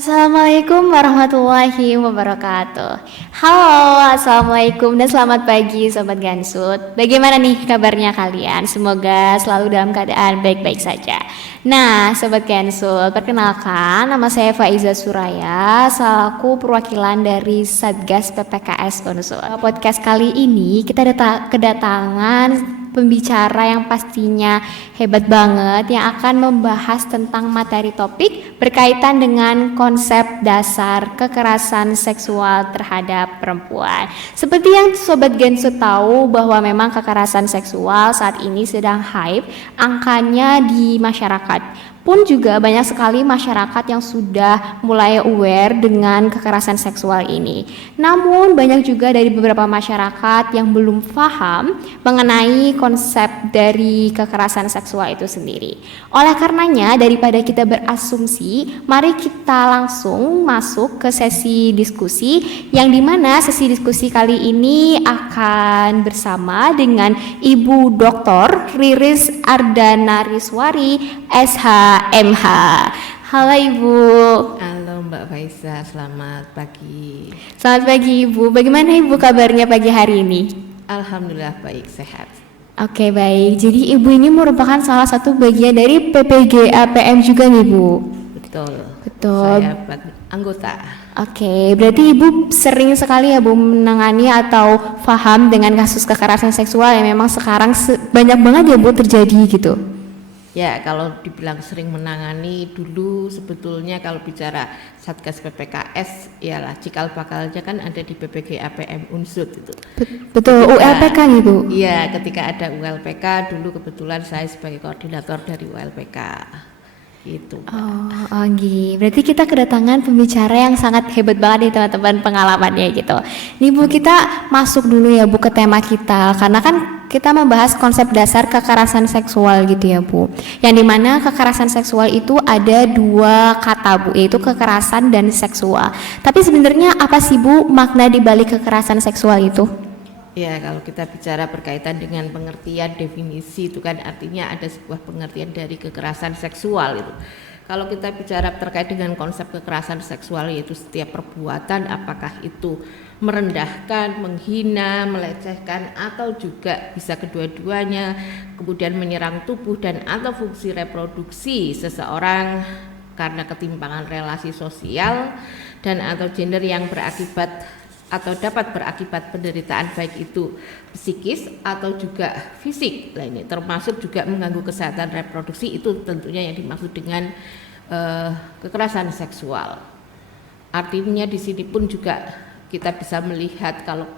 Assalamualaikum warahmatullahi wabarakatuh. Halo, assalamualaikum dan selamat pagi Sobat Gansut. Bagaimana nih kabarnya kalian? Semoga selalu dalam keadaan baik-baik saja. Nah, Sobat Gansut, perkenalkan nama saya Faiza Suraya, selaku perwakilan dari Satgas PPKS Unsur. Podcast kali ini kita kedatangan pembicara yang pastinya hebat banget yang akan membahas tentang materi topik berkaitan dengan konsep dasar kekerasan seksual terhadap perempuan. Seperti yang Sobat Gensu tahu bahwa memang kekerasan seksual saat ini sedang hype angkanya di masyarakat. Pun juga banyak sekali masyarakat yang sudah mulai aware dengan kekerasan seksual ini. Namun banyak juga dari beberapa masyarakat yang belum paham mengenai konsep dari kekerasan seksual itu sendiri. Oleh karenanya daripada kita berasumsi, mari kita langsung masuk ke sesi diskusi yang dimana sesi diskusi kali ini akan bersama dengan Ibu Dr. Riris Ardanariswari SHMH. Halo Ibu. Halo Mbak Faiza, selamat pagi. Selamat pagi Ibu. Bagaimana Ibu kabarnya pagi hari ini? Alhamdulillah baik, sehat. Oke, baik. Jadi Ibu ini merupakan salah satu bagian dari PPG APM juga nih Bu. Betul. Betul. Saya anggota. Oke, berarti Ibu sering sekali ya Bu menangani atau paham dengan kasus kekerasan seksual yang memang sekarang banyak banget ya Bu terjadi gitu. Ya, kalau dibilang sering menangani dulu sebetulnya kalau bicara Satgas PPKS ialah cikal bakalnya kan ada di PPG APM Unsut itu. Betul, ULPK nih Bu. Iya, ketika ada ULPK dulu kebetulan saya sebagai koordinator dari ULPK. Gitu. Oh, gitu. Berarti kita kedatangan pembicara yang sangat hebat banget nih teman-teman pengalamannya gitu. Nih Bu, kita masuk dulu ya Bu ke tema kita karena kan kita membahas konsep dasar kekerasan seksual gitu ya Bu. Yang dimana kekerasan seksual itu ada dua kata Bu, yaitu kekerasan dan seksual. Tapi sebenarnya apa sih Bu makna di balik kekerasan seksual itu? Ya, kalau kita bicara berkaitan dengan pengertian definisi itu kan artinya ada sebuah pengertian dari kekerasan seksual itu. Kalau kita bicara terkait dengan konsep kekerasan seksual yaitu setiap perbuatan apakah itu merendahkan, menghina, melecehkan atau juga bisa kedua-duanya kemudian menyerang tubuh dan atau fungsi reproduksi seseorang karena ketimpangan relasi sosial dan atau gender yang berakibat atau dapat berakibat penderitaan baik itu psikis atau juga fisik. Nah, ini termasuk juga mengganggu kesehatan reproduksi itu tentunya yang dimaksud dengan kekerasan seksual. Artinya di sini pun juga kita bisa melihat kalau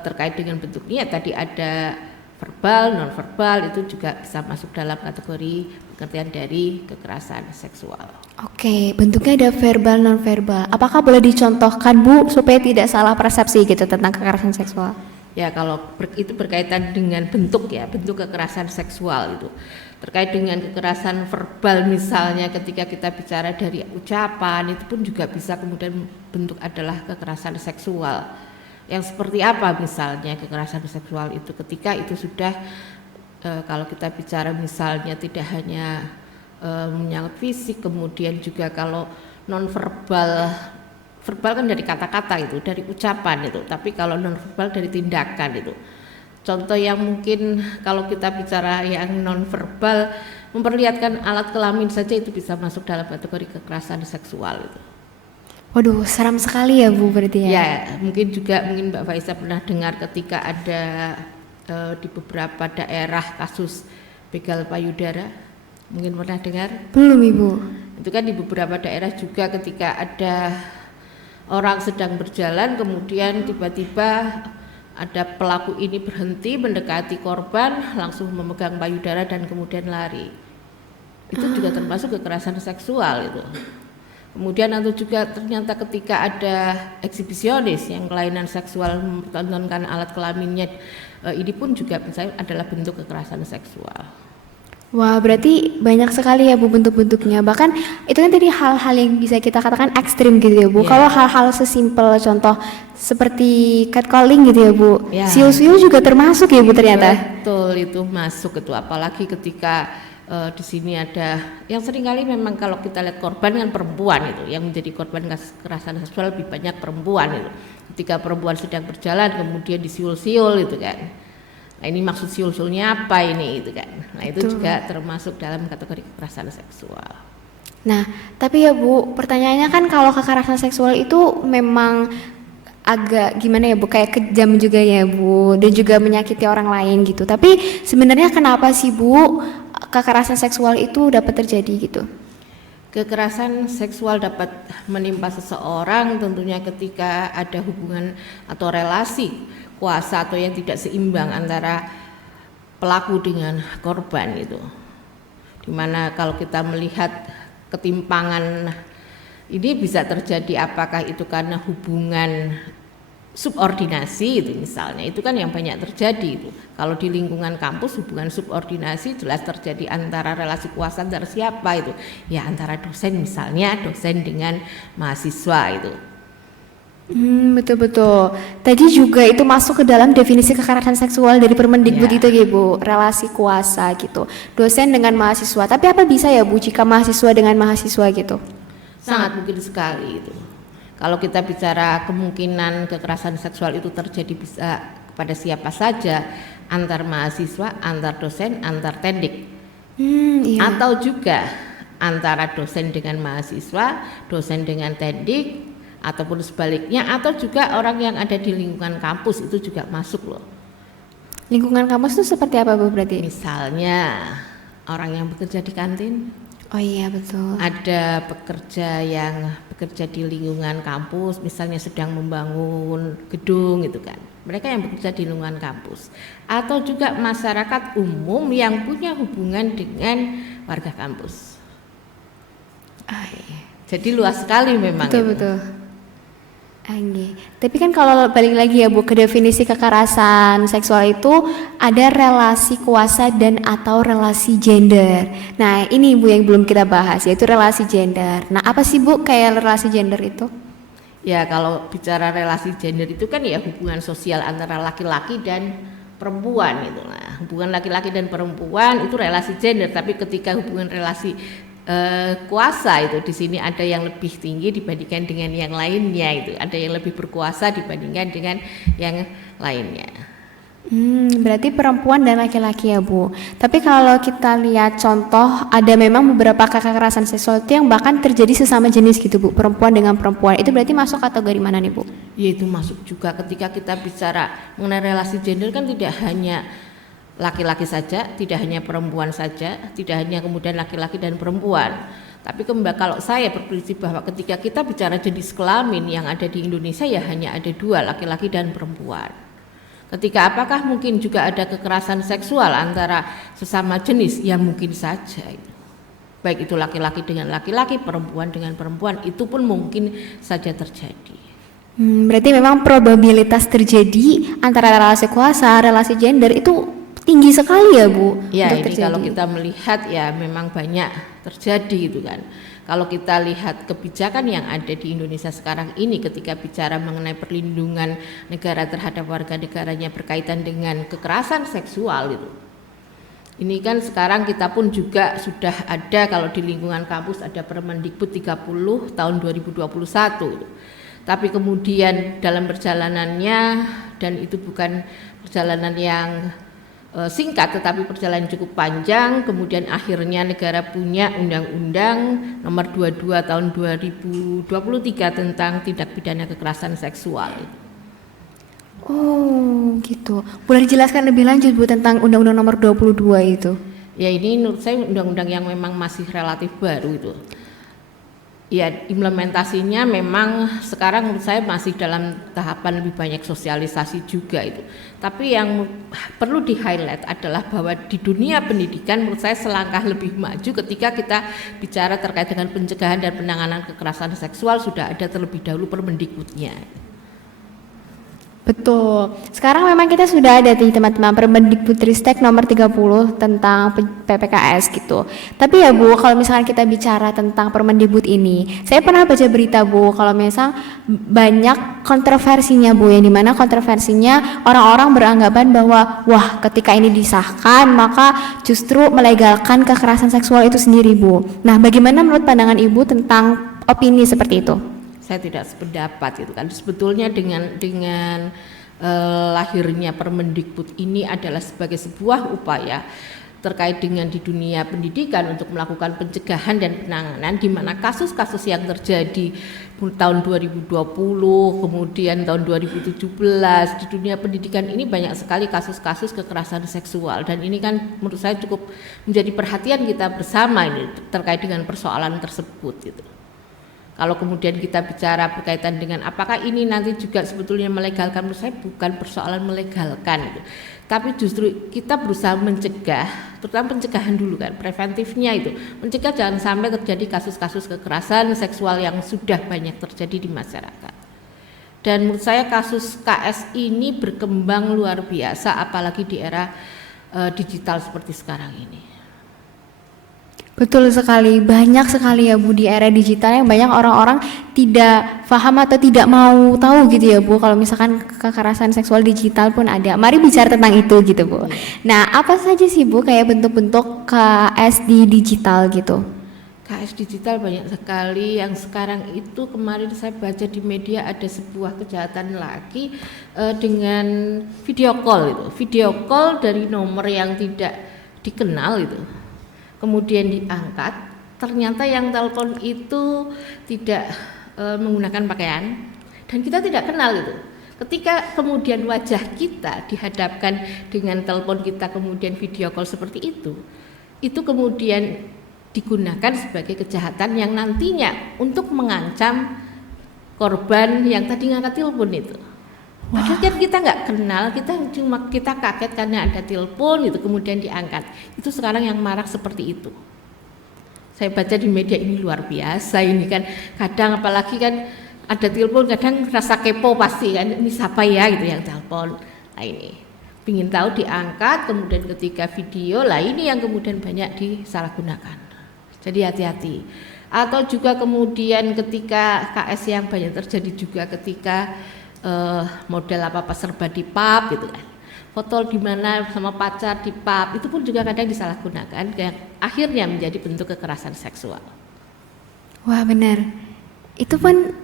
terkait dengan bentuknya tadi ada verbal, non verbal itu juga bisa masuk dalam kategori pengertian dari kekerasan seksual. Oke, bentuknya ada verbal, non verbal. Apakah boleh dicontohkan Bu supaya tidak salah persepsi gitu tentang kekerasan seksual? Ya, kalau itu berkaitan dengan bentuk ya, bentuk kekerasan seksual itu. Terkait dengan kekerasan verbal misalnya ketika kita bicara dari ucapan itu pun juga bisa kemudian bentuk adalah kekerasan seksual. Yang seperti apa misalnya kekerasan seksual itu ketika itu sudah kalau kita bicara misalnya tidak hanya menyangkut fisik, kemudian juga kalau non verbal kan dari kata-kata itu, dari ucapan itu, tapi kalau non verbal dari tindakan itu. Contoh yang mungkin kalau kita bicara yang non verbal memperlihatkan alat kelamin saja itu bisa masuk dalam kategori kekerasan seksual itu. Waduh, seram sekali ya Bu berarti ya. Ya, mungkin Mbak Faiza pernah dengar ketika ada di beberapa daerah kasus begal payudara. Mungkin pernah dengar? Belum Ibu. Itu kan di beberapa daerah juga ketika ada orang sedang berjalan kemudian tiba-tiba ada pelaku ini berhenti mendekati korban langsung memegang payudara dan kemudian lari. Itu juga termasuk kekerasan seksual itu. Kemudian atau juga ternyata ketika ada eksibisionis yang kelainan seksual mempertontonkan alat kelaminnya, ini pun juga misalnya adalah bentuk kekerasan seksual. Wah, berarti banyak sekali ya Bu bentuk-bentuknya. Bahkan itu kan tadi hal-hal yang bisa kita katakan ekstrim gitu ya Bu. Yeah. Kalau hal-hal sesimpel contoh seperti catcalling gitu ya Bu. Yeah. Siu-siu juga termasuk ya Bu ternyata. Betul, itu masuk itu apalagi ketika di sini ada yang seringkali memang kalau kita lihat korban kan perempuan itu, yang menjadi korban kekerasan seksual lebih banyak perempuan itu. Ketika perempuan sedang berjalan kemudian disiul-siul itu kan. Nah ini maksud siul-siulnya apa ini itu kan. Nah itu Betul. juga termasuk dalam kategori kekerasan seksual. Nah, tapi ya Bu, pertanyaannya kan kalau kekerasan seksual itu memang agak gimana ya Bu, kayak kejam juga ya Bu, dan juga menyakiti orang lain gitu. Tapi sebenarnya kenapa sih Bu kekerasan seksual itu dapat terjadi gitu? Kekerasan seksual dapat menimpa seseorang tentunya ketika ada hubungan atau relasi kuasa atau yang tidak seimbang antara pelaku dengan korban gitu. Dimana kalau kita melihat ketimpangan ini bisa terjadi apakah itu karena hubungan subordinasi itu misalnya, itu kan yang banyak terjadi itu. Kalau di lingkungan kampus hubungan subordinasi jelas terjadi antara relasi kuasa antara siapa itu, ya antara dosen misalnya, dosen dengan mahasiswa itu. Betul-betul. Tadi juga itu masuk ke dalam definisi kekerasan seksual dari Permendikbud Ya. itu ya Bu, relasi kuasa gitu. Dosen dengan mahasiswa. Tapi apa bisa ya Bu jika mahasiswa dengan mahasiswa gitu? Sangat mungkin sekali itu. Kalau kita bicara kemungkinan kekerasan seksual itu terjadi bisa kepada siapa saja, antar mahasiswa, antar dosen, antar tendik, Iya. atau juga antara dosen dengan mahasiswa, dosen dengan tendik, ataupun sebaliknya, atau juga orang yang ada di lingkungan kampus itu juga masuk loh. Lingkungan kampus itu seperti apa Bu berarti? Misalnya orang yang bekerja di kantin, Oh iya betul. ada pekerja yang bekerja di lingkungan kampus, misalnya sedang membangun gedung gitu kan. Mereka yang bekerja di lingkungan kampus, atau juga masyarakat umum yang punya hubungan dengan warga kampus. Jadi luas sekali memang. Betul itu. betul. Angge. Tapi kan kalau balik lagi ya Bu ke definisi kekerasan seksual itu ada relasi kuasa dan atau relasi gender. Nah ini Bu yang belum kita bahas yaitu relasi gender. Nah apa sih Bu kayak relasi gender itu? Ya kalau bicara relasi gender itu kan ya hubungan sosial antara laki-laki dan perempuan itu. Nah, hubungan laki-laki dan perempuan itu relasi gender, tapi ketika hubungan relasi kuasa itu di sini ada yang lebih tinggi dibandingkan dengan yang lainnya itu, ada yang lebih berkuasa dibandingkan dengan yang lainnya. Berarti perempuan dan laki-laki ya Bu. Tapi kalau kita lihat contoh ada memang beberapa kekerasan seksual itu yang bahkan terjadi sesama jenis gitu Bu, perempuan dengan perempuan. Itu berarti masuk kategori mana nih Bu? Yaitu masuk juga ketika kita bicara mengenai relasi gender kan tidak hanya laki-laki saja, tidak hanya perempuan saja, tidak hanya kemudian laki-laki dan perempuan. Tapi kalau saya berprinsip bahwa ketika kita bicara jenis kelamin yang ada di Indonesia ya hanya ada dua, laki-laki dan perempuan. Ketika apakah mungkin juga ada kekerasan seksual antara sesama jenis? Ya mungkin saja. Baik itu laki-laki dengan laki-laki, perempuan dengan perempuan, itu pun mungkin saja terjadi. Berarti memang probabilitas terjadi antara relasi kuasa, relasi gender itu tinggi sekali ya Bu. Ya untuk ini terjadi. kalau kita melihat ya memang banyak terjadi itu kan. Kalau kita lihat kebijakan yang ada di Indonesia sekarang ini ketika bicara mengenai perlindungan negara terhadap warga negaranya berkaitan dengan kekerasan seksual itu. Ini kan sekarang kita pun juga sudah ada kalau di lingkungan kampus ada Permendikbud 30 tahun 2021. Tapi kemudian dalam perjalanannya dan itu bukan perjalanan yang singkat tetapi perjalanan cukup panjang, kemudian akhirnya negara punya Undang-Undang Nomor 22 Tahun 2023 tentang tindak pidana kekerasan seksual. Oh gitu. Boleh dijelaskan lebih lanjut Bu tentang Undang-Undang Nomor 22 itu? Ya ini menurut saya undang-undang yang memang masih relatif baru itu. Ya implementasinya memang sekarang menurut saya masih dalam tahapan lebih banyak sosialisasi juga itu. Tapi yang perlu di-highlight adalah bahwa di dunia pendidikan menurut saya selangkah lebih maju ketika kita bicara terkait dengan pencegahan dan penanganan kekerasan seksual sudah ada terlebih dahulu Permendikbudnya. Betul. Sekarang memang kita sudah ada di teman-teman Permendikbudristek nomor 30 tentang PPKS gitu. Tapi ya Bu, kalau misalkan kita bicara tentang Permendikbud ini, saya pernah baca berita Bu, kalau misal banyak kontroversinya Bu, yang dimana kontroversinya orang-orang beranggapan bahwa wah ketika ini disahkan maka justru melegalkan kekerasan seksual itu sendiri Bu. Nah bagaimana menurut pandangan Ibu tentang opini seperti itu? Saya tidak sependapat itu kan. Sebetulnya dengan lahirnya Permendikbud ini adalah sebagai sebuah upaya terkait dengan di dunia pendidikan untuk melakukan pencegahan dan penanganan di mana kasus-kasus yang terjadi tahun 2020 kemudian tahun 2017 di dunia pendidikan ini banyak sekali kasus-kasus kekerasan seksual, dan ini kan menurut saya cukup menjadi perhatian kita bersama ini terkait dengan persoalan tersebut gitu. Kalau kemudian kita bicara berkaitan dengan apakah ini nanti juga sebetulnya melegalkan, menurut saya bukan persoalan melegalkan itu. Tapi justru kita berusaha mencegah, terutama pencegahan dulu kan, preventifnya itu. Mencegah jangan sampai terjadi kasus-kasus kekerasan seksual yang sudah banyak terjadi di masyarakat. Dan menurut saya kasus KS ini berkembang luar biasa apalagi di era digital seperti sekarang ini. Betul sekali, banyak sekali ya Bu di era digital yang banyak orang-orang tidak paham atau tidak mau tahu gitu ya Bu, kalau misalkan kekerasan seksual digital pun ada. Mari bicara tentang itu gitu Bu. Nah apa saja sih Bu kayak bentuk-bentuk KS di digital gitu? KS digital banyak sekali, yang sekarang itu kemarin saya baca di media ada sebuah kejahatan lagi dengan video call itu. Video call dari nomor yang tidak dikenal itu. Kemudian diangkat, ternyata yang telepon itu tidak menggunakan pakaian dan kita tidak kenal itu. Ketika kemudian wajah kita dihadapkan dengan telepon kita kemudian video call seperti itu kemudian digunakan sebagai kejahatan yang nantinya untuk mengancam korban yang tadi ngangkat telepon itu. Padahal kan kita nggak kenal, kita kaget karena ada telepon itu kemudian diangkat. Itu sekarang yang marak seperti itu. Saya baca di media ini luar biasa ini kan. Kadang apalagi kan ada telepon, kadang rasa kepo pasti kan, ini siapa ya gitu yang telepon. Nah ini, ingin tahu diangkat, kemudian ketika video lah ini yang kemudian banyak disalahgunakan. Jadi hati-hati. Atau juga kemudian ketika KS yang banyak terjadi juga ketika model apa serba di pub gitu kan, foto di mana sama pacar di pub, itu pun juga kadang disalahgunakan yang akhirnya menjadi bentuk kekerasan seksual. Wah benar, itu pun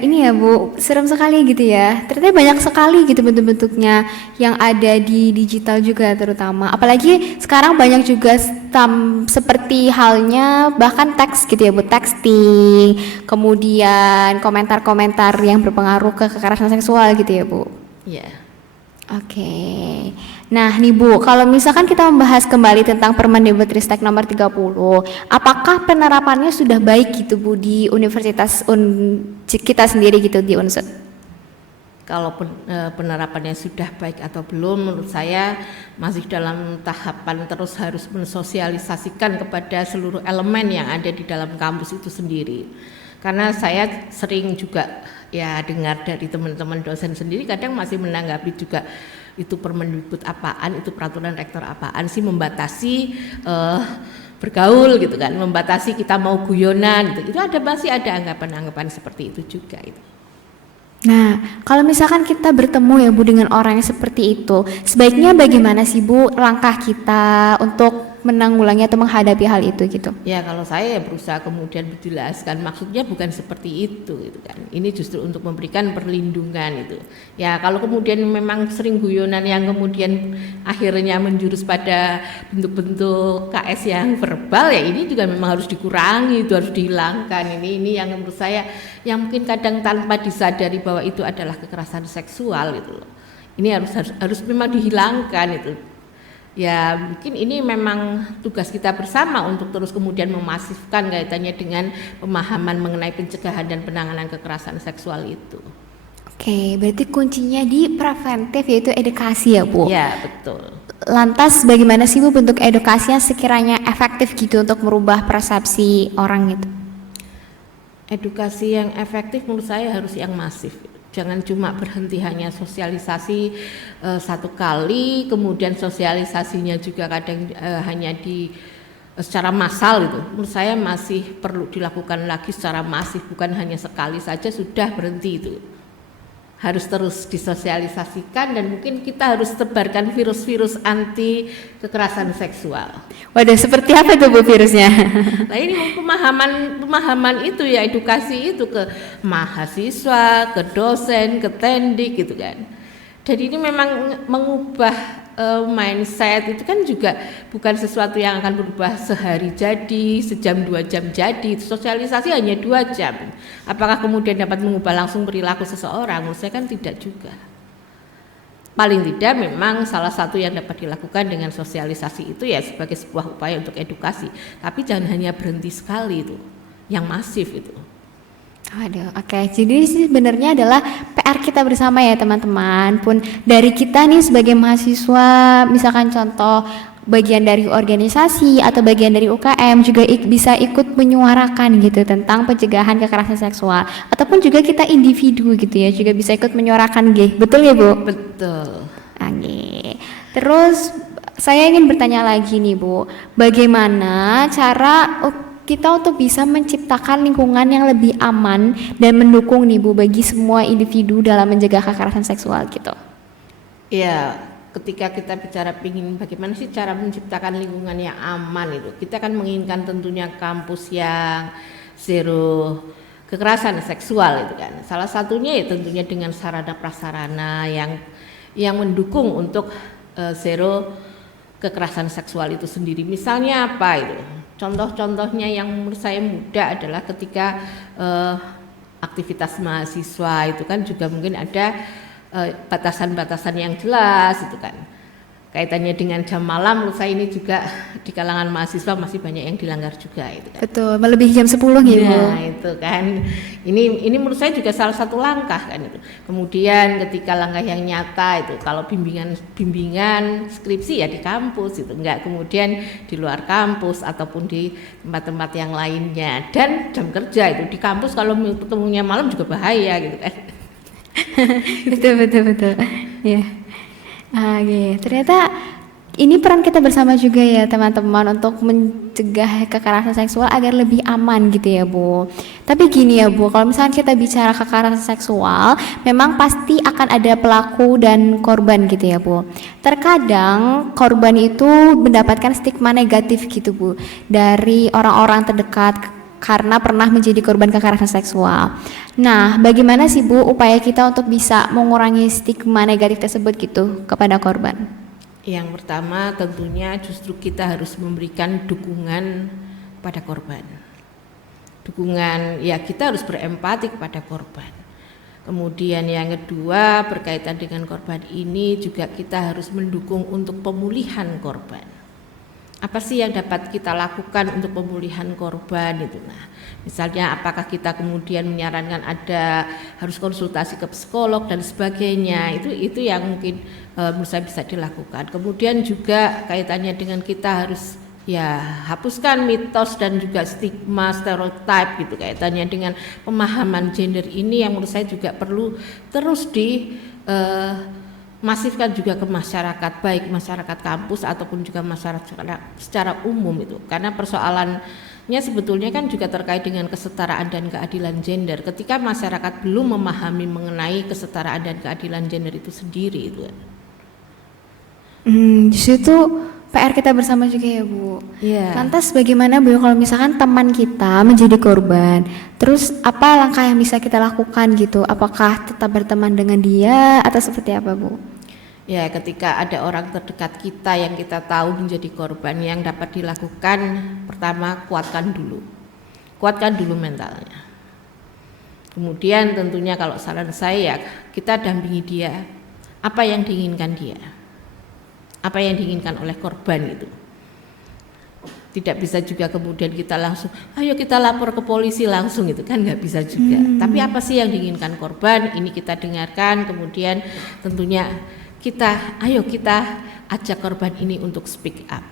ini ya Bu, serem sekali gitu ya. Ternyata banyak sekali gitu bentuk-bentuknya yang ada di digital juga terutama. Apalagi sekarang banyak juga seperti halnya bahkan teks gitu ya Bu, texting, kemudian komentar-komentar yang berpengaruh ke kekerasan seksual gitu ya Bu. Iya. Oke. Nah nih Bu, kalau misalkan kita membahas kembali tentang Permendikbudristek nomor 30, apakah penerapannya sudah baik gitu Bu di universitas kita sendiri gitu di Unsud? Kalau penerapannya sudah baik atau belum, menurut saya masih dalam tahapan terus harus mensosialisasikan kepada seluruh elemen yang ada di dalam kampus itu sendiri. Karena saya sering juga ya dengar dari teman-teman dosen sendiri kadang masih menanggapi juga itu Permendikbud apaan, itu peraturan rektor apaan sih, membatasi bergaul gitu kan, membatasi kita mau guyonan gitu. Itu masih ada anggapan-anggapan seperti itu juga itu. Nah, kalau misalkan kita bertemu ya Bu dengan orang yang seperti itu, sebaiknya bagaimana sih Bu langkah kita untuk menanggulangi atau menghadapi hal itu gitu? Ya kalau saya berusaha kemudian menjelaskan maksudnya bukan seperti itu gitu kan. Ini justru untuk memberikan perlindungan itu. Ya kalau kemudian memang sering guyonan yang kemudian akhirnya menjurus pada bentuk-bentuk KS yang verbal, ya ini juga memang harus dikurangi, itu harus dihilangkan. Ini yang menurut saya yang mungkin kadang tanpa disadari bahwa itu adalah kekerasan seksual gitu loh. Ini harus memang dihilangkan itu. Ya mungkin ini memang tugas kita bersama untuk terus kemudian memasifkan kaitannya dengan pemahaman mengenai pencegahan dan penanganan kekerasan seksual itu. Oke, berarti kuncinya di preventif yaitu edukasi ya Bu? Ya betul. Lantas bagaimana sih Bu bentuk edukasinya sekiranya efektif gitu untuk merubah persepsi orang itu? Edukasi yang efektif menurut saya harus yang masif. Jangan cuma berhenti hanya sosialisasi satu kali, kemudian sosialisasinya juga kadang hanya secara massal gitu. Menurut saya masih perlu dilakukan lagi secara masif, bukan hanya sekali saja sudah berhenti itu. Harus terus disosialisasikan dan mungkin kita harus tebarkan virus-virus anti kekerasan seksual. Waduh, seperti apa tuh Bu virusnya? Nah ini pemahaman itu ya, edukasi itu ke mahasiswa, ke dosen, ke tendik gitu kan. Jadi ini memang mengubah mindset itu kan juga bukan sesuatu yang akan berubah sehari jadi, sejam 2 jam jadi. Sosialisasi hanya 2 jam. Apakah kemudian dapat mengubah langsung perilaku seseorang? Menurut saya kan tidak juga. Paling tidak memang salah satu yang dapat dilakukan dengan sosialisasi itu ya sebagai sebuah upaya untuk edukasi. Tapi jangan hanya berhenti sekali itu, yang masif itu. Waduh, oke. Jadi sebenarnya adalah PR kita bersama ya teman-teman. Pun dari kita nih sebagai mahasiswa, misalkan contoh bagian dari organisasi atau bagian dari UKM juga bisa ikut menyuarakan gitu tentang pencegahan kekerasan seksual. Ataupun juga kita individu gitu ya, juga bisa ikut menyuarakan betul ya Bu? Betul. Oke. Terus saya ingin bertanya lagi nih Bu, bagaimana cara kita untuk bisa menciptakan lingkungan yang lebih aman dan mendukung nih Bu bagi semua individu dalam menjaga kekerasan seksual gitu. Ya, ketika kita bicara bagaimana sih cara menciptakan lingkungan yang aman itu, kita kan menginginkan tentunya kampus yang zero kekerasan seksual itu kan. Salah satunya ya tentunya dengan sarana prasarana yang mendukung untuk zero kekerasan seksual itu sendiri. Misalnya apa itu? Contoh-contohnya yang menurut saya mudah adalah ketika aktivitas mahasiswa itu kan juga mungkin ada batasan-batasan yang jelas itu kan. Kaitannya dengan jam malam menurut saya ini juga di kalangan mahasiswa masih banyak yang dilanggar juga itu kan. Betul, melebihi jam 10 gitu. Nah, itu kan. Ini menurut saya juga salah satu langkah kan itu. Kemudian ketika langkah yang nyata itu kalau bimbingan skripsi ya di kampus itu, enggak kemudian di luar kampus ataupun di tempat-tempat yang lainnya. Dan jam kerja itu di kampus kalau ketemunya malam juga bahaya gitu kan. betul. Ya. Ternyata ini peran kita bersama juga ya teman-teman untuk mencegah kekerasan seksual agar lebih aman gitu ya Bu. Tapi gini ya Bu, kalau misalnya kita bicara kekerasan seksual, memang pasti akan ada pelaku dan korban gitu ya Bu. Terkadang korban itu mendapatkan stigma negatif gitu Bu dari orang-orang terdekat karena pernah menjadi korban kekerasan seksual. Nah, bagaimana sih Bu upaya kita untuk bisa mengurangi stigma negatif tersebut gitu kepada korban? Yang pertama tentunya justru kita harus memberikan dukungan pada korban. Dukungan ya kita harus berempati kepada korban. Kemudian yang kedua berkaitan dengan korban ini juga kita harus mendukung untuk pemulihan korban. Apa sih yang dapat kita lakukan untuk pemulihan korban itu? Nah, misalnya apakah kita kemudian menyarankan harus konsultasi ke psikolog dan sebagainya, itu yang mungkin menurut saya bisa dilakukan. Kemudian juga kaitannya dengan kita harus ya hapuskan mitos dan juga stigma stereotip gitu, kaitannya dengan pemahaman gender ini yang menurut saya juga perlu terus masifkan juga ke masyarakat, baik masyarakat kampus ataupun juga masyarakat secara umum itu, karena persoalannya sebetulnya kan juga terkait dengan kesetaraan dan keadilan gender. Ketika masyarakat belum memahami mengenai kesetaraan dan keadilan gender itu sendiri itu. Justru itu PR kita bersama juga ya Bu. Yeah. Lantas bagaimana Bu kalau misalkan teman kita menjadi korban, terus apa langkah yang bisa kita lakukan gitu? Apakah tetap berteman dengan dia atau seperti apa Bu? Ya, ketika ada orang terdekat kita yang kita tahu menjadi korban, yang dapat dilakukan pertama kuatkan dulu mentalnya. Kemudian tentunya kalau saran saya kita dampingi dia, apa yang diinginkan dia. Apa yang diinginkan oleh korban itu. Tidak bisa juga kemudian kita langsung ayo kita lapor ke polisi langsung, itu kan nggak bisa juga. Tapi apa sih yang diinginkan korban, ini kita dengarkan, kemudian tentunya kita ajak korban ini untuk speak up.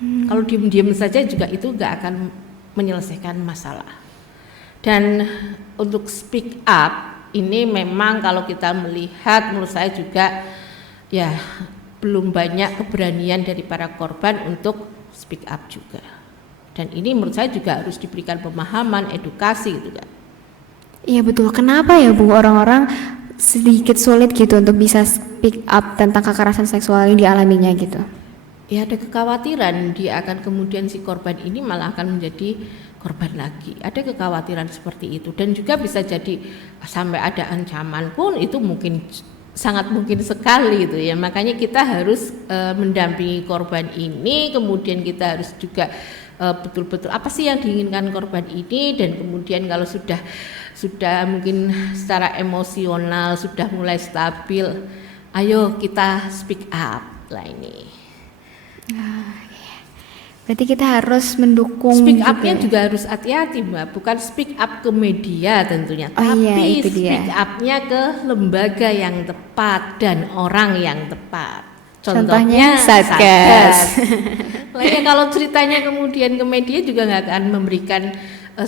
Kalau diam-diam saja juga itu nggak akan menyelesaikan masalah. Dan untuk speak up ini memang kalau kita melihat, menurut saya juga ya belum banyak keberanian dari para korban untuk speak up juga. Dan ini menurut saya juga harus diberikan pemahaman, edukasi gitu kan. Iya betul. Kenapa ya Bu orang-orang sedikit sulit gitu untuk bisa speak up tentang kekerasan seksual yang dialaminya gitu? Ya ada kekhawatiran dia akan kemudian si korban ini malah akan menjadi korban lagi. Ada kekhawatiran seperti itu dan juga bisa jadi sampai ada ancaman pun itu mungkin sangat mungkin sekali itu ya. Makanya kita harus mendampingi korban ini, kemudian kita harus juga betul-betul apa sih yang diinginkan korban ini, dan kemudian kalau sudah mungkin secara emosional sudah mulai stabil, ayo kita speak up lah ini. Berarti kita harus mendukung. Speak up-nya juga harus hati-hati Mbak, bukan speak up ke media tentunya, tapi speak up-nya ke lembaga yang tepat dan orang yang tepat. Contohnya Satgas. Lainnya kalau ceritanya kemudian ke media juga nggak akan memberikan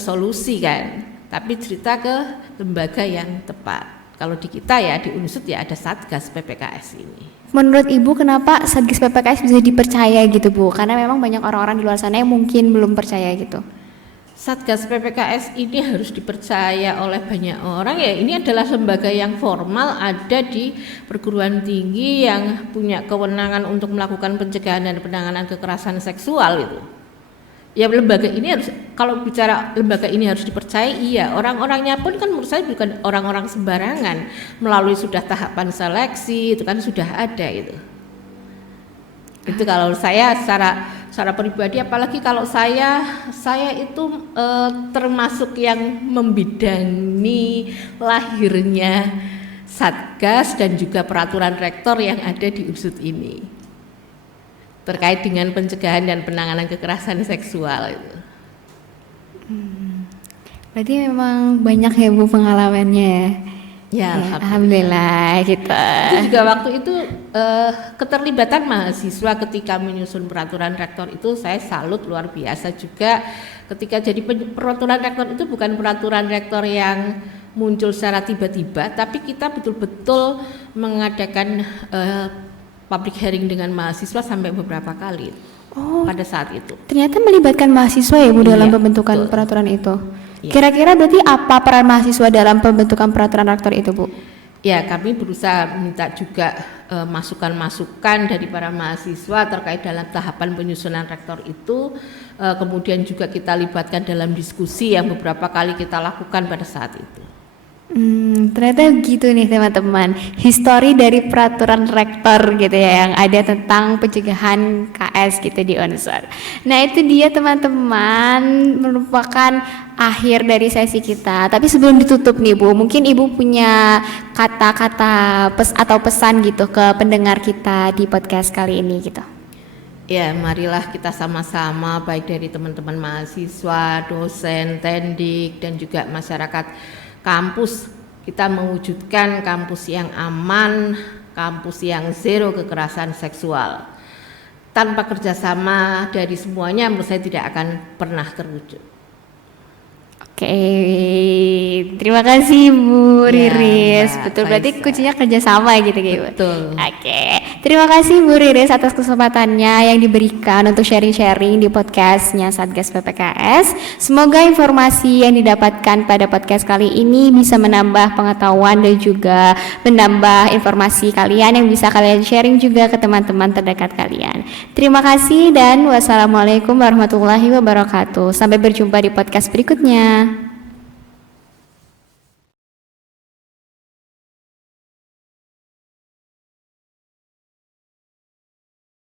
solusi kan, tapi cerita ke lembaga yang tepat. Kalau di kita ya di Unsud ya ada Satgas PPKS ini. Menurut Ibu kenapa Satgas PPKS bisa dipercaya gitu Bu? Karena memang banyak orang-orang di luar sana yang mungkin belum percaya gitu. Satgas PPKS ini harus dipercaya oleh banyak orang ya. Ini adalah lembaga yang formal, ada di perguruan tinggi yang punya kewenangan untuk melakukan pencegahan dan penanganan kekerasan seksual itu. Ya lembaga ini harus, kalau bicara lembaga ini harus dipercaya, iya, orang-orangnya pun kan menurut saya bukan orang-orang sembarangan, melalui sudah tahapan seleksi itu kan sudah ada itu. Itu kalau saya secara pribadi, apalagi kalau saya itu termasuk yang membidangi lahirnya Satgas dan juga peraturan rektor yang ada di Unsud ini terkait dengan pencegahan dan penanganan kekerasan seksual itu. Berarti memang banyak ya Bu pengalamannya. Ya, alhamdulillah gitu. Itu juga waktu itu keterlibatan mahasiswa ketika menyusun peraturan rektor itu saya salut luar biasa juga. Ketika jadi peraturan rektor itu bukan peraturan rektor yang muncul secara tiba-tiba, tapi kita betul-betul mengadakan public hearing dengan mahasiswa sampai beberapa kali pada saat itu. Ternyata melibatkan mahasiswa ya Bu dalam pembentukan peraturan itu. Kira-kira berarti apa peran mahasiswa dalam pembentukan peraturan rektor itu Bu? Ya kami berusaha minta juga masukan-masukan dari para mahasiswa terkait dalam tahapan penyusunan rektor itu. Kemudian juga kita libatkan dalam diskusi yang beberapa kali kita lakukan pada saat itu. Ternyata gitu nih teman-teman, histori dari peraturan rektor gitu ya yang ada tentang pencegahan KS gitu di Unsur. Nah itu dia teman-teman, merupakan akhir dari sesi kita. Tapi sebelum ditutup nih Bu, mungkin Ibu punya kata-kata atau pesan gitu ke pendengar kita di podcast kali ini gitu. Ya, marilah kita sama-sama baik dari teman-teman mahasiswa, dosen, tendik dan juga masyarakat kampus, kita mewujudkan kampus yang aman, kampus yang zero kekerasan seksual. Tanpa kerjasama dari semuanya menurut saya tidak akan pernah terwujud. Oke, terima kasih Bu Riris. Betul, berarti kuncinya kerjasama gitu Bu. Betul. Oke, terima kasih Bu Riris atas kesempatannya yang diberikan untuk sharing-sharing di podcastnya Satgas PPKS. Semoga informasi yang didapatkan pada podcast kali ini bisa menambah pengetahuan dan juga menambah informasi kalian yang bisa kalian sharing juga ke teman-teman terdekat kalian. Terima kasih dan wassalamualaikum warahmatullahi wabarakatuh. Sampai berjumpa di podcast berikutnya.